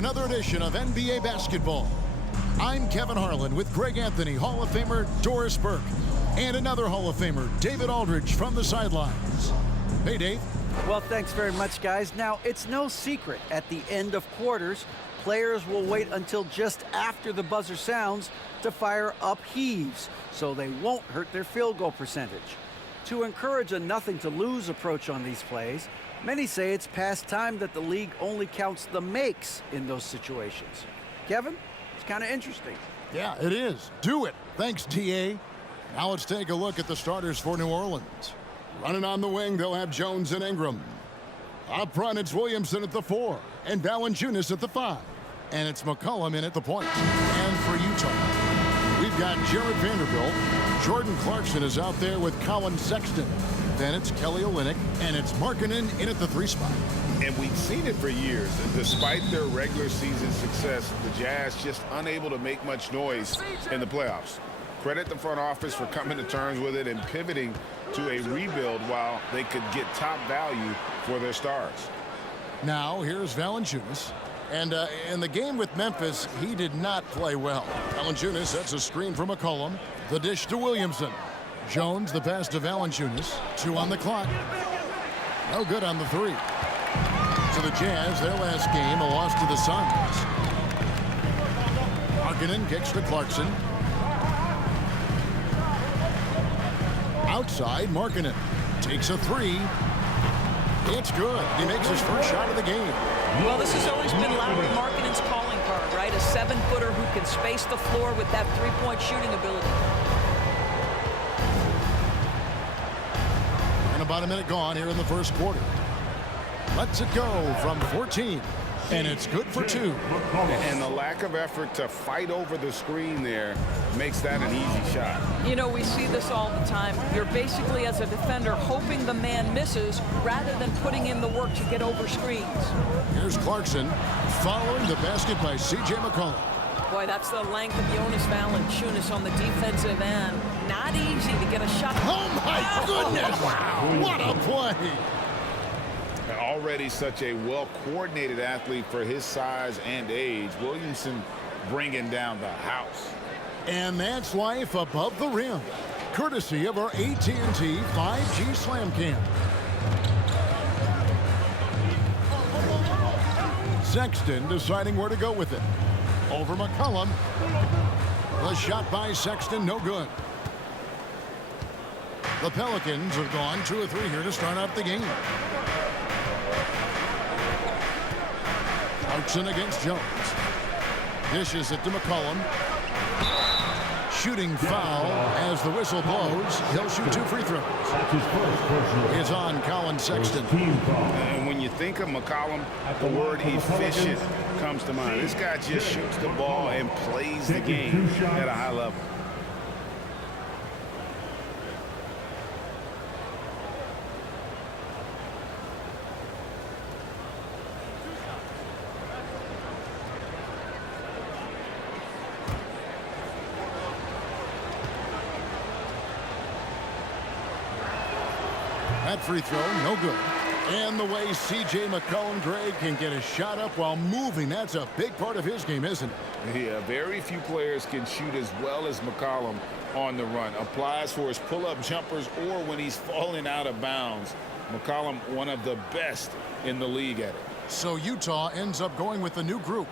another edition of NBA basketball. I'm Kevin Harlan with Greg Anthony, Hall of Famer Doris Burke, and another Hall of Famer, David Aldridge, from the sidelines. Hey, Dave. Well, thanks very much, guys. Now, it's no secret at the end of quarters, players will wait until just after the buzzer sounds to fire up heaves, so they won't hurt their field goal percentage. To encourage a nothing-to-lose approach on these plays, many say it's past time that the league only counts the makes in those situations. Kevin, it's kind of interesting. Yeah, it is. Do it. Thanks, TA. Now let's take a look at the starters for New Orleans. Running on the wing, they'll have Jones and Ingram. Up front, it's Williamson at the 4, and Valanciunas at the 5. And it's McCollum in at the point. And for Utah, we've got Jared Vanderbilt. Jordan Clarkson is out there with Colin Sexton. Then it's Kelly Olynyk, and it's Markkanen in at the 3 spot. And we've seen it for years. And despite their regular season success, the Jazz just unable to make much noise in the playoffs. Credit the front office for coming to terms with it and pivoting to a rebuild while they could get top value for their stars. Now, here's Valanciunas. And in the game with Memphis, he did not play well. Valanciunas sets a screen for McCollum. The dish to Williamson. Jones, the pass to Valanciunas. 2 on the clock. No good on the 3. So the Jazz, their last game, a loss to the Suns. Markkanen kicks to Clarkson. Outside, Markkanen takes a 3. It's good. He makes his first shot of the game. Well, this has always been Lauri Markkanen's calling card, right? A 7-footer who can space the floor with that three-point shooting ability. And about a minute gone here in the first quarter. Lets it go from 14. And it's good for 2. And the lack of effort to fight over the screen there makes that an easy shot. You know, we see this all the time. You're basically, as a defender, hoping the man misses rather than putting in the work to get over screens. Here's Clarkson following the basket by C.J. McCollum. Boy, that's the length of Jonas Valanciunas on the defensive end. Not easy to get a shot. Oh, my goodness! Wow. What a play! Already such a well-coordinated athlete for his size and age. Williamson bringing down the house. And that's life above the rim, courtesy of our AT&T 5G Slam Cam. Sexton deciding where to go with it. Over McCollum. The shot by Sexton, no good. The Pelicans have gone 2 of 3 here to start out the game. Clarkson against Jones. Dishes it to McCollum. Shooting foul as the whistle blows. He'll shoot 2 free throws. It's on Colin Sexton. And when you think of McCollum, the word efficient comes to mind. This guy just shoots the ball and plays the game at a high level. That free throw, no good. And the way C.J. McCollum, Greg, can get a shot up while moving, that's a big part of his game, isn't it? Yeah, very few players can shoot as well as McCollum on the run. Applies for his pull-up jumpers or when he's falling out of bounds. McCollum, one of the best in the league at it. So Utah ends up going with the new group.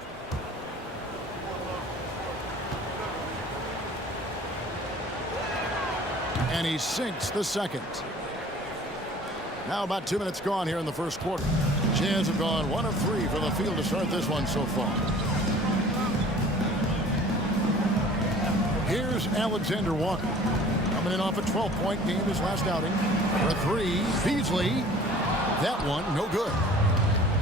And he sinks the second. Now about 2 minutes gone here in the first quarter. Jazz have gone 1 of 3 from the field to start this one so far. Here's Alexander Walker. Coming in off a 12-point game his last outing. For 3, Beasley. That one, no good.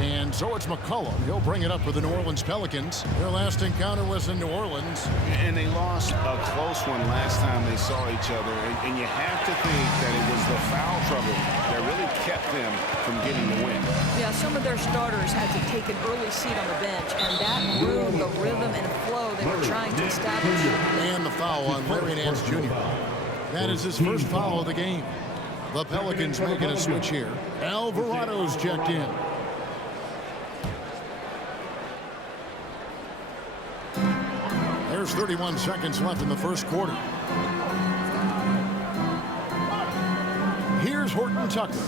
And so it's McCollum. He'll bring it up for the New Orleans Pelicans. Their last encounter was in New Orleans. And they lost a close one last time they saw each other. And you have to think that it was the foul trouble that really kept them from getting the win. Yeah, some of their starters had to take an early seat on the bench, and that ruined the rhythm and flow they were trying to establish. And the foul on Larry Nance Jr. That is his first foul of the game. The Pelicans making a switch here. Alvarado's checked in. There's 31 seconds left in the first quarter. Here's Horton Tucker.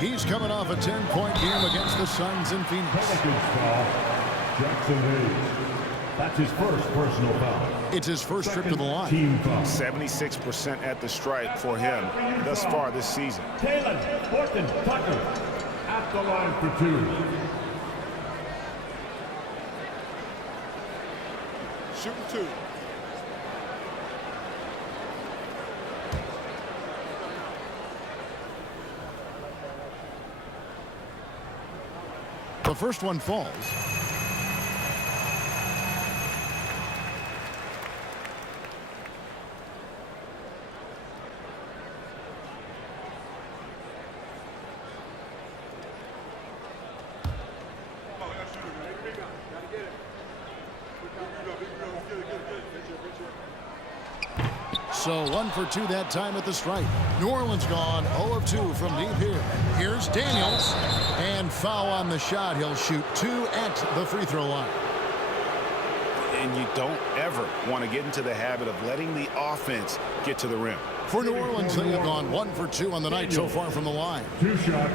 He's coming off a 10-point game against the Suns in Phoenix. Pelicans foul. Jackson Hayes. That's his first personal foul. It's his first trip to the line. Team foul. 76% at the stripe for him thus far this season. Taylor Horton Tucker at the line for 2. Shooting 2. The first one falls. So 1 for 2 that time at the stripe. New Orleans gone 0 of 2 from deep here. Here's Daniels. And foul on the shot. He'll shoot 2 at the free throw line. And you don't ever want to get into the habit of letting the offense get to the rim. For New Orleans, they have gone 1 for 2 on the night so far from the line. 2 shots.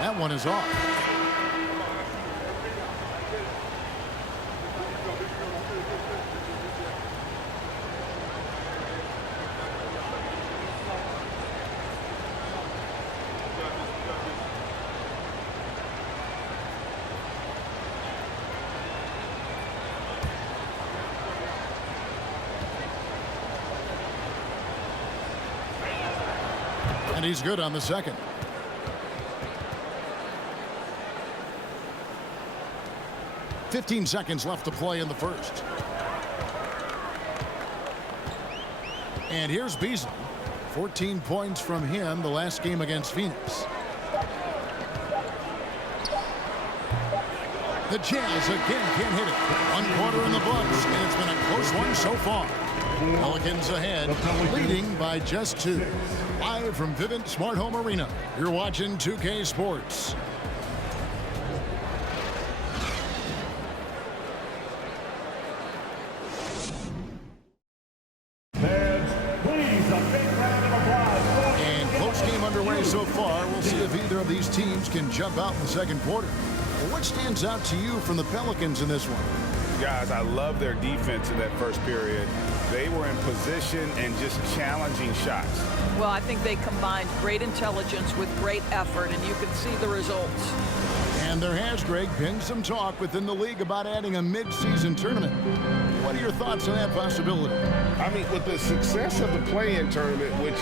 That one is off. And he's good on the second. .15 seconds left to play in the first. And here's Beasley. 14 points from him the last game against Phoenix. The Jazz again can't hit it. 1 quarter in the books, and it's been a close one so far. Pelicans ahead, leading by just 2. Live from Vivint Smart Home Arena, you're watching 2K Sports. So far, we'll see if either of these teams can jump out in the second quarter. Well, what stands out to you from the Pelicans in this one? Guys, I love their defense in that first period. They were in position and just challenging shots. Well, I think they combined great intelligence with great effort, and you can see the results. And there has, Greg, been some talk within the league about adding a mid-season tournament. What are your thoughts on that possibility? I mean, with the success of the play-in tournament, which,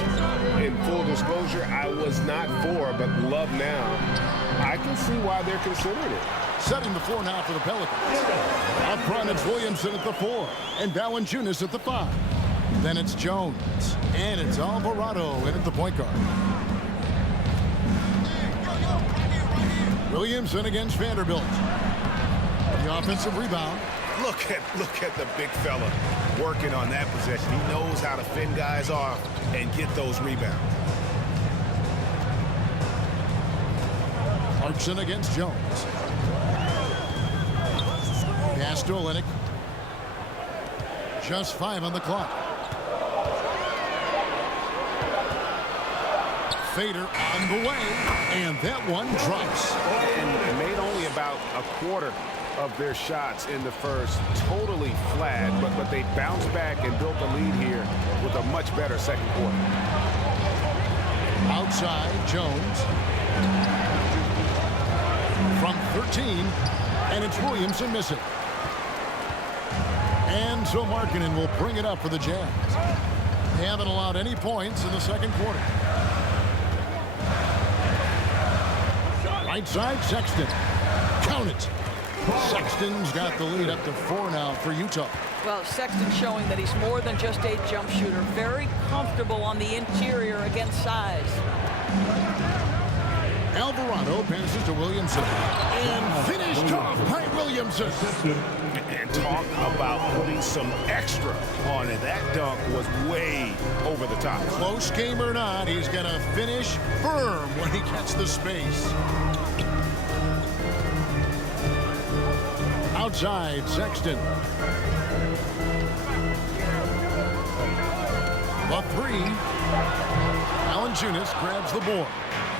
in full disclosure, I was not for, but love now, I can see why they're considering it. Setting the floor now for the Pelicans. Up front, it's Williamson at the 4, and Valanciunas at the 5. Then it's Jones, and it's Alvarado in at the point guard. Williamson against Vanderbilt. The offensive rebound. Look at the big fella working on that possession. He knows how to fend guys off and get those rebounds. Clarkson against Jones. Pass to Olynyk. Just 5 on the clock. Fader on the way, and that one drops. And made only about a quarter of their shots in the first. Totally flat, but they bounced back and built the lead here with a much better second quarter. Outside, Jones. From 13, and it's Williamson missing. And so Markkanen will bring it up for the Jazz. They haven't allowed any points in the second quarter. Right side, Sexton. Count it. Sexton's got the lead up to 4 now for Utah. Well, Sexton showing that he's more than just a jump shooter. Very comfortable on the interior against size. Alvarado passes to Williamson. And finished off by Williamson. And talk about putting some extra on it. That dunk was way over the top. Close game or not, he's going to finish firm when he gets the space. Outside, Sexton. The three. Valanciunas grabs the board.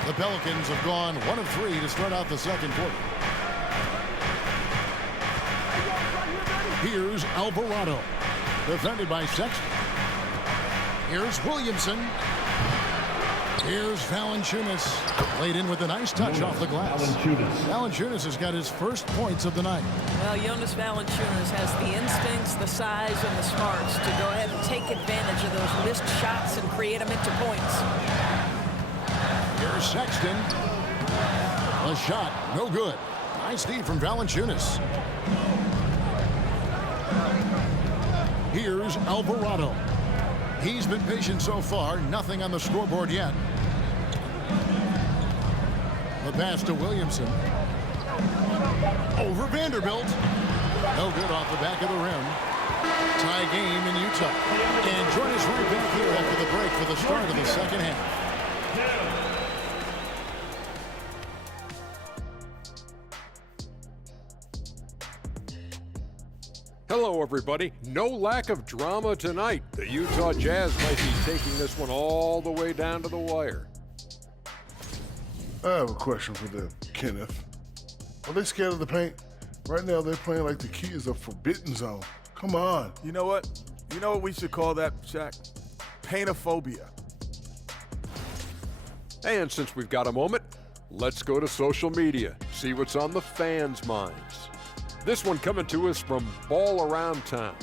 The Pelicans have gone 1 of 3 to start out the second quarter. Here's Alvarado, defended by Sexton. Here's Williamson. Here's Valanciunas, laid in with a nice touch off the glass. Valanciunas has got his first points of the night. Well, Jonas Valanciunas has the instincts, the size, and the smarts to go ahead and take advantage of those missed shots and create them into points. Here's Sexton. A shot, no good. Nice D from Valanciunas. Here's Alvarado. He's been patient so far, nothing on the scoreboard yet. The pass to Williamson. Over Vanderbilt. No good off the back of the rim. Tie game in Utah. And join us right back here after the break for the start of the second half. Hello, everybody. No lack of drama tonight. The Utah Jazz might be taking this one all the way down to the wire. I have a question for them, Kenneth. Are they scared of the paint? Right now, they're playing like the key is a forbidden zone. Come on. You know what? You know what we should call that, Shaq? Paintophobia. And since we've got a moment, let's go to social media, see what's on the fans' minds. This one coming to us from Ball Around Town.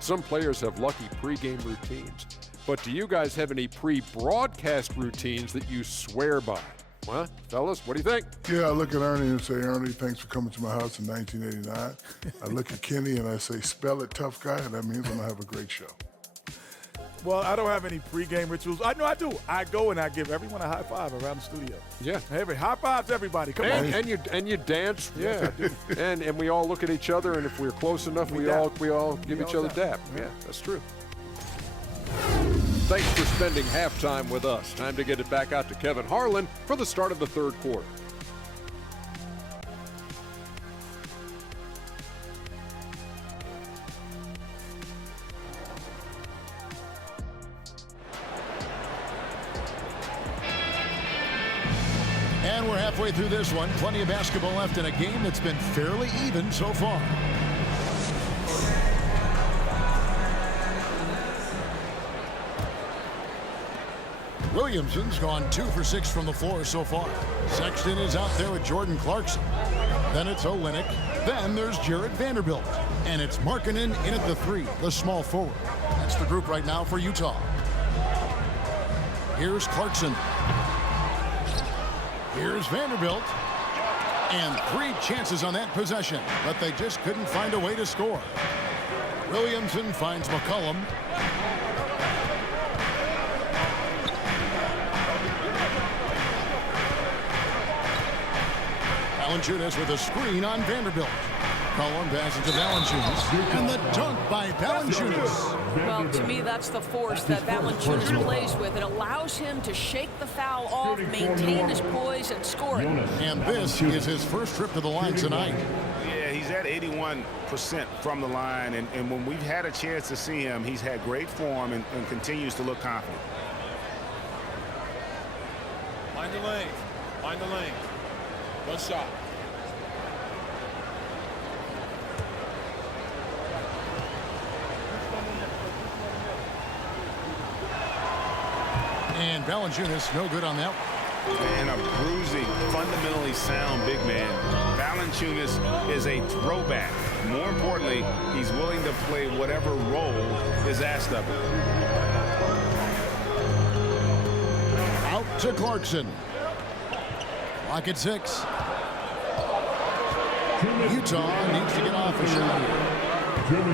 Some players have lucky pregame routines, but do you guys have any pre-broadcast routines that you swear by? Well, fellas, what do you think? Yeah, I look at Ernie and say, Ernie, thanks for coming to my house in 1989. I look at Kenny and I say, spell it, tough guy, and that means I'm going to have a great show. Well, I don't have any pregame rituals. I know I do. I go and I give everyone a high five around the studio. Yeah. Every high five to everybody. Come on. And you dance. Yes, Yeah. I do. And we all look at each other, and if we're close enough, we all give each other dap. Yeah, that's true. Thanks for spending halftime with us. Time to get it back out to Kevin Harlan for the start of the third quarter. And we're halfway through this one. Plenty of basketball left in a game that's been fairly even so far. Williamson's gone 2 for 6 from the floor so far. Sexton is out there with Jordan Clarkson. Then it's Olynyk. Then there's Jared Vanderbilt. And it's Markkanen in at the 3, the small forward. That's the group right now for Utah. Here's Clarkson. Here's Vanderbilt. And 3 chances on that possession, but they just couldn't find a way to score. Williamson finds McCollum. Valanciunas with a screen on Vanderbilt. McCollum passes to Valanciunas. And the dunk by Valanciunas. Well, to me, that's the force that Valanciunas plays with. It allows him to shake the foul off, maintain his poise, and score it. And this is his first trip to the line tonight. Yeah, he's at 81% from the line, and when we've had a chance to see him, he's had great form and continues to look confident. Find the lane. Find the lane. One shot. And Valanciunas no good on that one. And a bruising, fundamentally sound big man. Valanciunas is a throwback. More importantly, he's willing to play whatever role is asked of him. Out to Clarkson. Clock at 6. Utah needs to get off a shot here.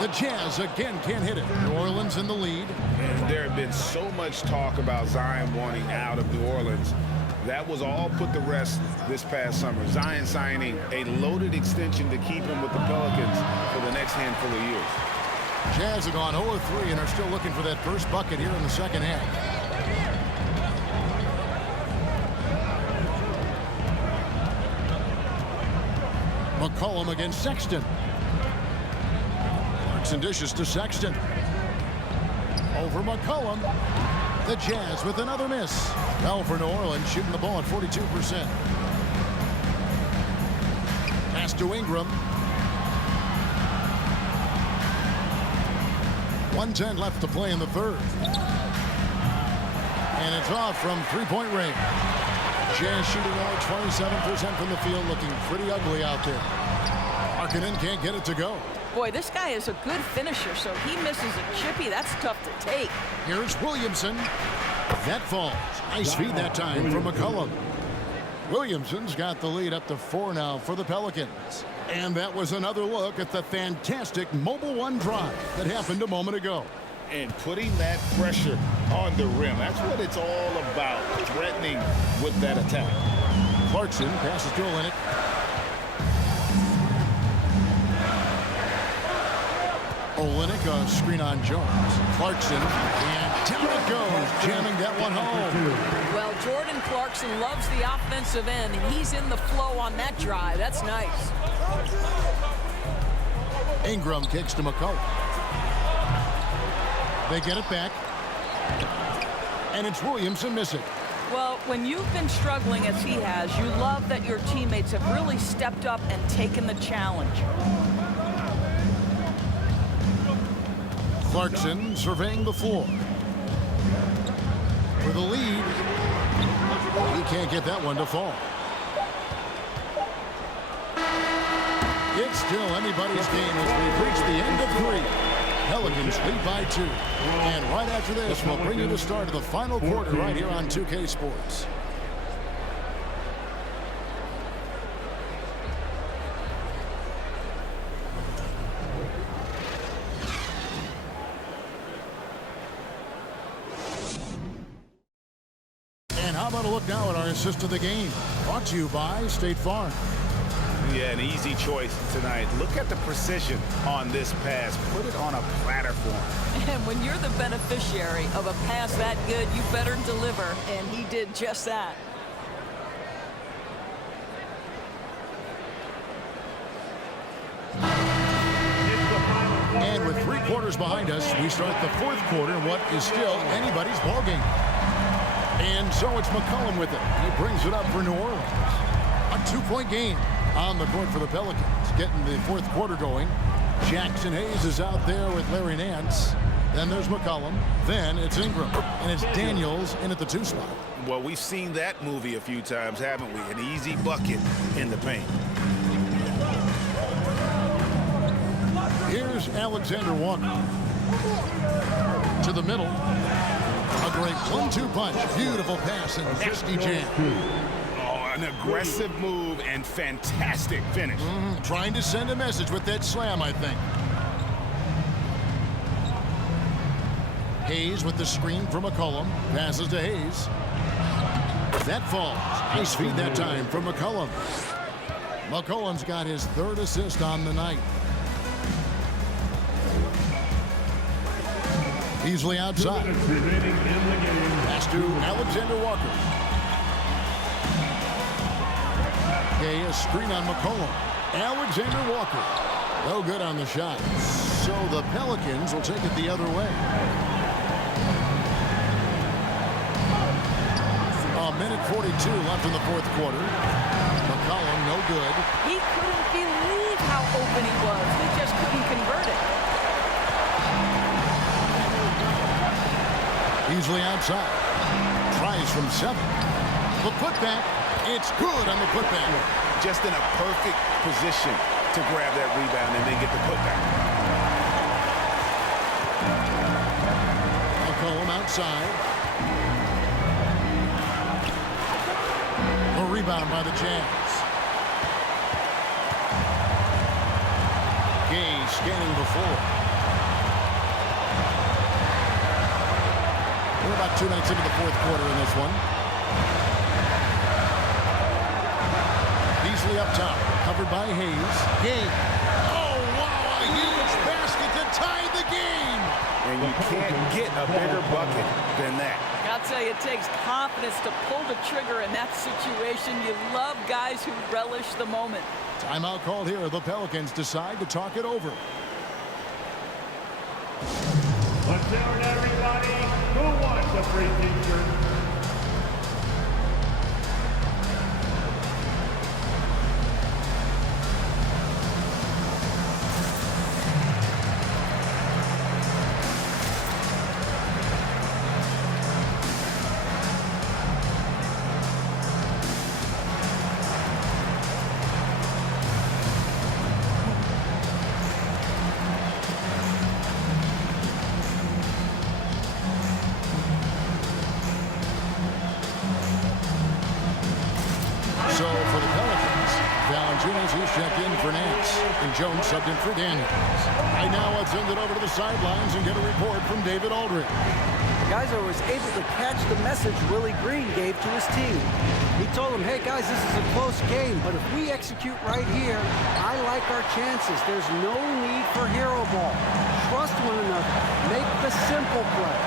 The Jazz again can't hit it. New Orleans in the lead. And there had been so much talk about Zion wanting out of New Orleans. That was all put to rest this past summer. Zion signing a loaded extension to keep him with the Pelicans for the next handful of years. Jazz have gone 0-3 and are still looking for that first bucket here in the second half. McCollum against Sexton. Clarkson dishes to Sexton. Over McCollum. The Jazz with another miss. Foul for New Orleans, shooting the ball at 42%. Pass to Ingram. 1:10 left to play in the third. And it's off from three-point range. Jazz shooting only 27% from the field, looking pretty ugly out there. Markkanen can't get it to go. Boy, this guy is a good finisher, so he misses a chippy. That's tough to take. Here's Williamson. That falls. Nice feed that time from McCollum. Williamson's got the lead up to 4 now for the Pelicans. And that was another look at the fantastic Mobile One drive that happened a moment ago. And putting that pressure on the rim. That's what it's all about, threatening with that attack. Clarkson passes to Olynyk. Olynyk, a screen on Jones. Clarkson, and down it goes, jamming that one home. Well, Jordan Clarkson loves the offensive end, and he's in the flow on that drive. That's nice. Ingram kicks to McCollum. They get it back. And it's Williamson missing. Well, when you've been struggling as he has, you love that your teammates have really stepped up and taken the challenge. Clarkson surveying the floor. For the lead. He can't get that one to fall. It's still anybody's game as we reach the end of 3. Pelicans lead by 2. And right after this, we'll bring you the start of the final quarter right here on 2K Sports. And how about a look now at our assist of the game? Brought to you by State Farm. Yeah, an easy choice tonight. Look at the precision on this pass. Put it on a platter for him. And when you're the beneficiary of a pass that good, you better deliver, and he did just that. And with 3 quarters behind us, we start the 4th quarter in what is still anybody's ballgame. And so it's McCollum with it. He brings it up for New Orleans. A 2-point game on the court for the Pelicans. Getting the 4th quarter going. Jackson Hayes is out there with Larry Nance. Then there's McCollum. Then it's Ingram. And it's Daniels in at the 2 spot. Well, we've seen that movie a few times, haven't we? An easy bucket in the paint. Here's Alexander Walker. To the middle. A great 1-2 punch. Beautiful pass and nasty jam. An aggressive move and fantastic finish. Trying to send a message with that slam, I think. Hayes with the screen from McCollum. Passes to Hayes. That falls. Nice feed that time from McCollum. McCollum's got his 3rd assist on the night. Easily outside. Pass to Alexander Walker. Okay, a screen on McCollum. Alexander Walker. No good on the shot. So the Pelicans will take it the other way. A minute 42 left in the 4th quarter. McCollum, no good. He couldn't believe how open he was. He just couldn't convert it. Easily outside. Tries from 7. The putback. It's good on the putback. Just in a perfect position to grab that rebound and then get the putback. McCollum outside. A rebound by the Jazz. Gay scanning the floor. about 2 minutes into the fourth quarter in this one. Beasley up top, covered by Hayes. Game. Oh, wow, a huge basket to tie the game. And you can't get a bigger bucket than that. I'll tell you, it takes confidence to pull the trigger in that situation. You love guys who relish the moment. Timeout called here. The Pelicans decide to talk it over. Let's hear it, everybody. Who wants a free t-shirt? So for the Pelicans, Valanciunas is checked in for Nance, and Jones subbed in for Daniels. Right now, let's send it over to the sidelines and get a report from David Aldridge. The guys are was able to catch the message Willie Green gave to his team. He told them, hey guys, this is a close game, but if we execute right here, I like our chances. There's no need for hero ball. Trust one another. Make the simple play.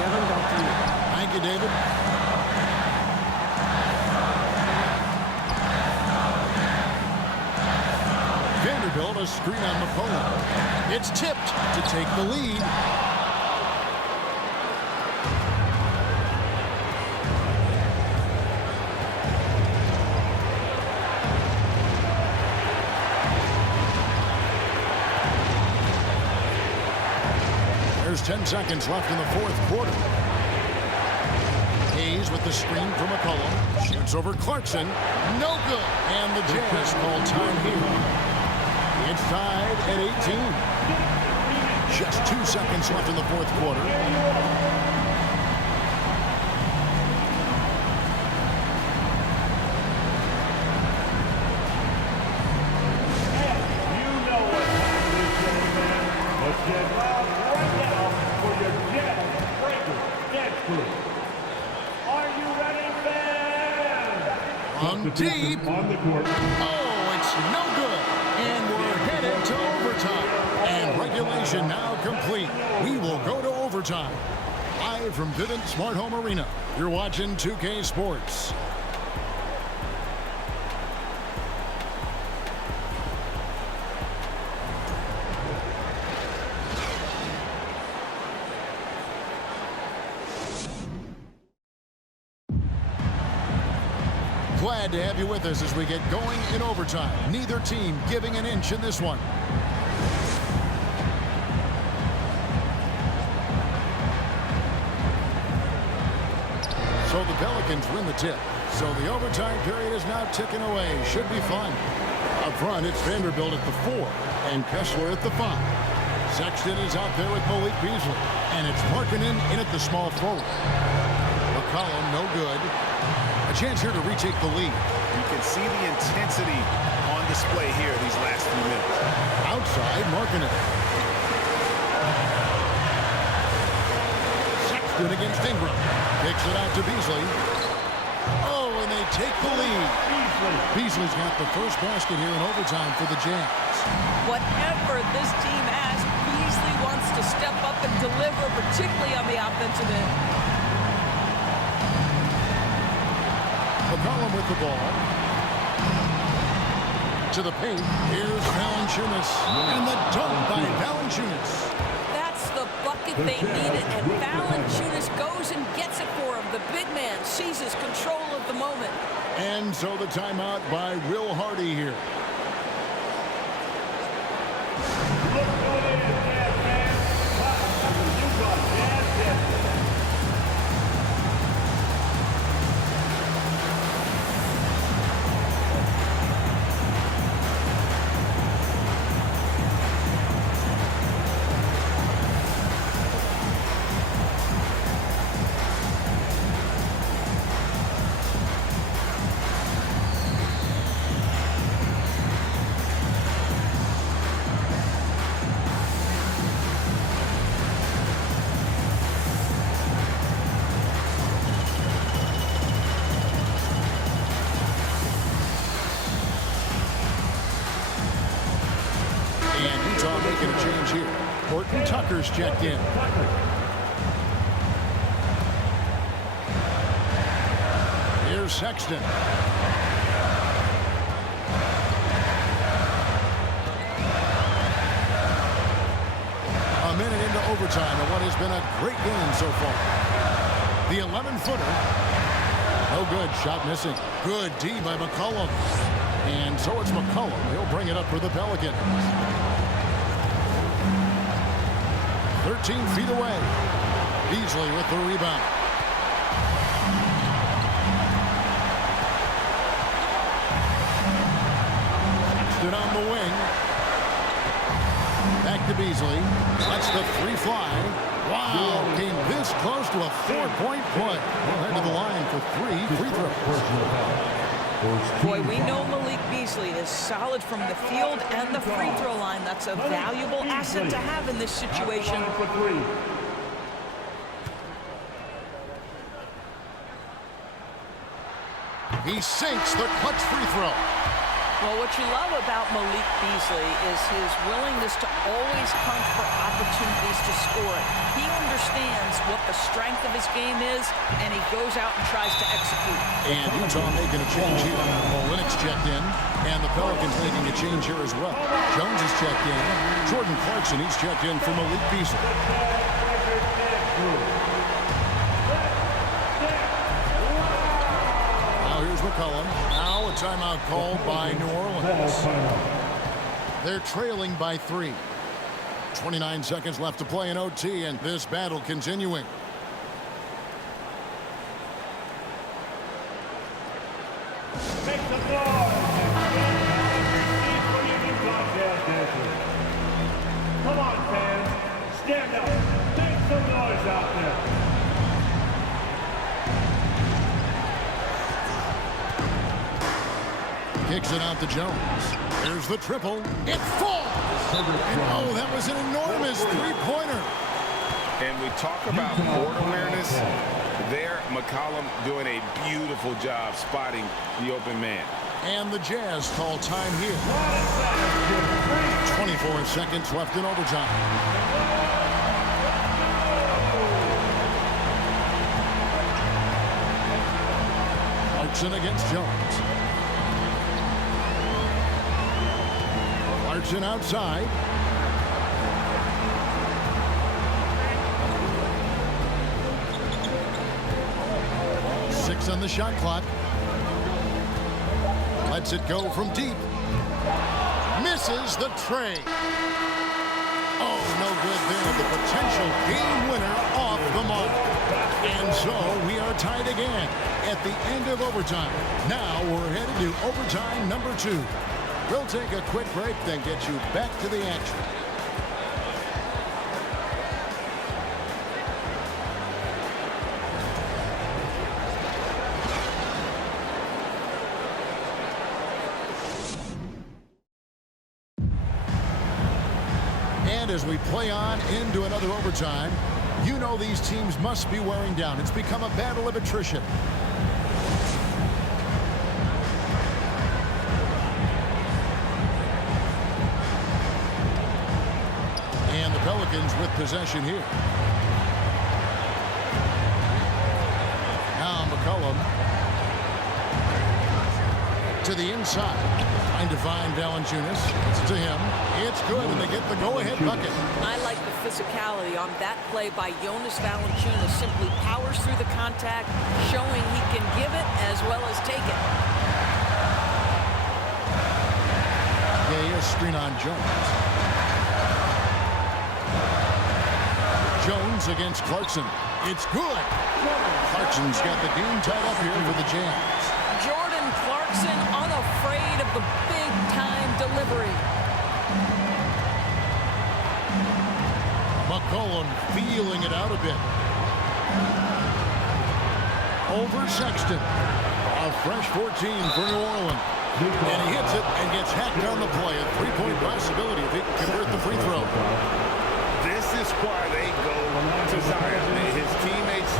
Kevin, back to you. Thank you, David. Vanderbilt, a screen on McCollum. It's tipped to take the lead. There's 10 seconds left in the fourth quarter. Hayes with the screen from McCollum. Shoots over Clarkson. No good. And the Jazz call time here. It's tied at 18. Just 2 seconds left in the fourth quarter. You know what's happening, gentlemen. Let's get loud right now for your Jazz Breakers dance crew. Are you ready, fans? On deep. On the court. Oh, it's no good. And we're headed to overtime. And regulation now complete. We will go to overtime. Live from Vivint Smart Home Arena, you're watching 2K Sports. Glad to have you with us as we get going in overtime. Neither team giving an inch in this one. So the Pelicans win the tip. So the overtime period is now ticking away. Should be fun. Up front, it's Vanderbilt at the 4 and Kessler at the 5. Sexton is out there with Malik Beasley. And it's Markkanen in at the small forward. McCollum, no good. A chance here to retake the lead. You can see the intensity on display here these last few minutes. Outside, Markkanen. Sexton against Ingram. Kicks it out to Beasley. Oh, and they take the lead. Beasley's got the first basket here in overtime for the Jazz. Whatever this team has, Beasley wants to step up and deliver, particularly on the offensive end. McCollum with the ball. To the paint. Here's Valanciunas. And the dunk by Valanciunas. That's the bucket they needed, and Valanciunas goes and gets it for him. The big man seizes control of the moment. And so the timeout by Will Hardy here. Look who it is, Jazz fans. Welcome to the Utah Jazz Jets. Tucker's checked in. Here's Sexton. A minute into overtime of what has been a great game so far. The 11-footer. No good. Shot missing. Good D by McCollum. And so it's McCollum. He'll bring it up for the Pelicans. 13 feet away. Beasley with the rebound. Stood on the wing. Back to Beasley. Lets the three fly. Wow, came this close to a 4-point play. We'll head to the line for 3 free throws. Boy, we know Malik Beasley is solid from the field and the free throw line. That's a valuable asset to have in this situation. He sinks the clutch free throw. Well, what you love about Malik Beasley is his willingness to always hunt for opportunities to score it. He understands what the strength of his game is, and he goes out and tries to execute. And Utah making a change here. Linux checked in, and the Pelicans making a change here as well. Jones is checked in. Jordan Clarkson, he's checked in for Malik Beasley. Now here's McCollum. Now a timeout called by New Orleans. They're trailing by 3. 29 seconds left to play in OT, and this battle continuing. Make some noise. Come on, fans. Stand up. Make some noise out there. Kicks it out to Jones. There's the triple. It falls. And oh, that was an enormous three-pointer. And we talk about court awareness. There, McCollum doing a beautiful job spotting the open man. And the Jazz call time here. 24 seconds left in overtime. Clarkson against Jones. Clarkson outside. Six on the shot clock. Lets it go from deep. Misses the tray. Oh, no good there. The potential game winner off the mark. And so we are tied again at the end of overtime. Now we're headed to overtime number 2. We'll take a quick break, then get you back to the action. And as we play on into another overtime, you know these teams must be wearing down. It's become a battle of attrition. And the Pelicans with possession here. Now McCollum to the inside. Trying to find Valanciunas. It's to him. It's good, and they get the go-ahead bucket. I like the physicality on that play by Jonas Valanciunas. Simply powers through the contact, showing he can give it as well as take it. Yeah, screen on Jones. Jones against Clarkson. It's good. Clarkson's got the game tied up here for the Jazz. Jordan Clarkson unafraid of the big-time delivery. McCollum feeling it out a bit. Over Sexton. A fresh 14 for New Orleans. And he hits it and gets hacked on the play. A three-point possibility if he can convert the free throw. This is why they go to Zion. His teammates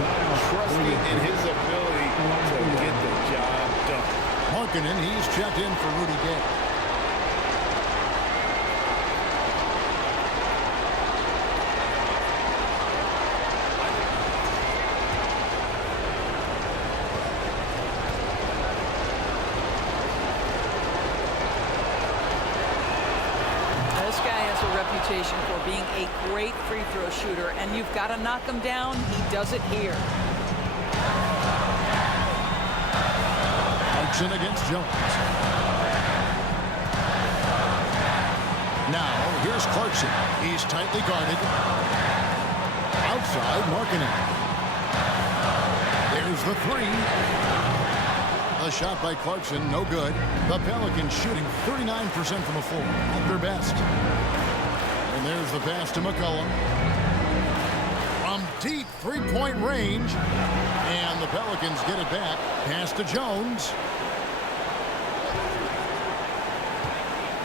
trusting in his ability to get the job done. Markkanen, he's checked in for Rudy Gay. reputation for being a great free throw shooter, and you've got to knock him down. He does it here. Clarkson against Jones. Now, here's Clarkson. He's tightly guarded. Outside, Markkanen. There's the three. A shot by Clarkson, no good. The Pelicans shooting 39% from the floor, at their best. And there's the pass to McCollum. From deep three-point range. And the Pelicans get it back. Pass to Jones.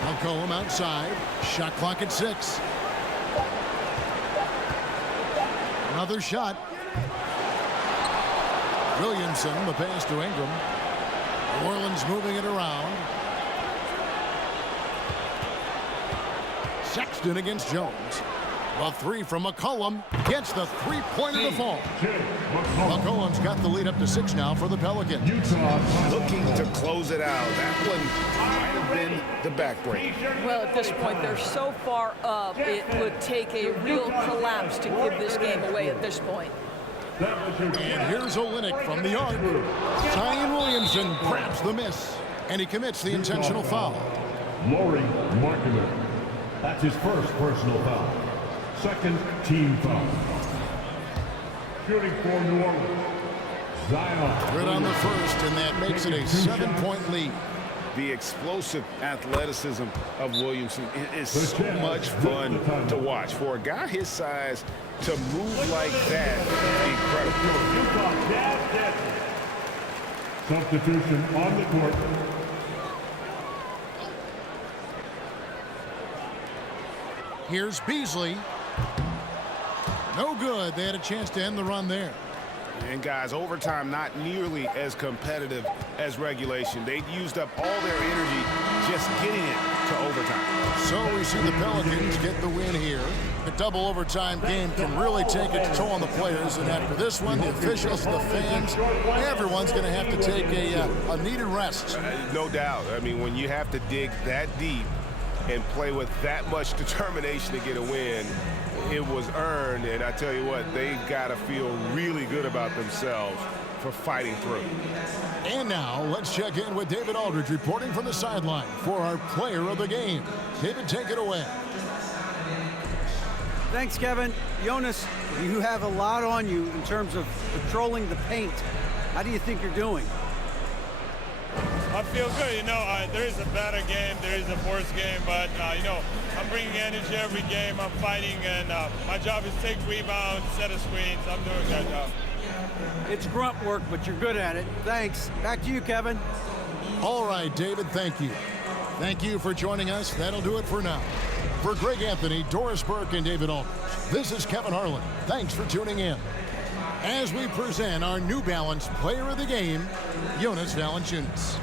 McCollum outside. Shot clock at 6. Another shot. Williamson, the pass to Ingram. New Orleans moving it around. Sexton against Jones. The three from McCollum gets the three-pointer to fall. McCollum's got the lead up to 6 now for the Pelicans. Looking to close it out. That one might have been the backbreaker. Well, at this point, they're so far up, it would take a real collapse to give this game away at this point. And here's Olynyk from the arc. Zion Williamson grabs the miss, and he commits the intentional foul. Lauri Markkanen. That's his first personal foul. Second team foul. Shooting for New Orleans. Zion. Good on the first, and that makes it a 7-point lead. The explosive athleticism of Williamson is so much fun to watch. For a guy his size to move like that, incredible. Substitution on the court. Here's Beasley. No good. They had a chance to end the run there. And guys, overtime not nearly as competitive as regulation. They used up all their energy just getting it to overtime. So we see the Pelicans get the win here. A double overtime game can really take its toll on the players, and after this one, the officials, the fans, everyone's going to have to take a needed rest. No doubt. I mean, when you have to dig that deep and play with that much determination to get a win, it was earned, and I tell you what, they got to feel really good about themselves for fighting through. And now, let's check in with David Aldridge reporting from the sideline for our player of the game. David, take it away. Thanks, Kevin. Jonas, you have a lot on you in terms of patrolling the paint. How do you think you're doing? I feel good. You know, there is a better game, there is a worse game, but, you know, I'm bringing energy every game. I'm fighting, and my job is take rebounds, set of screens. I'm doing that job. It's grunt work, but you're good at it. Thanks. Back to you, Kevin. All right, David, thank you. Thank you for joining us. That'll do it for now. For Greg Anthony, Doris Burke, and David Aldridge, this is Kevin Harlan. Thanks for tuning in. As we present our New Balance Player of the Game, Jonas Valanciunas.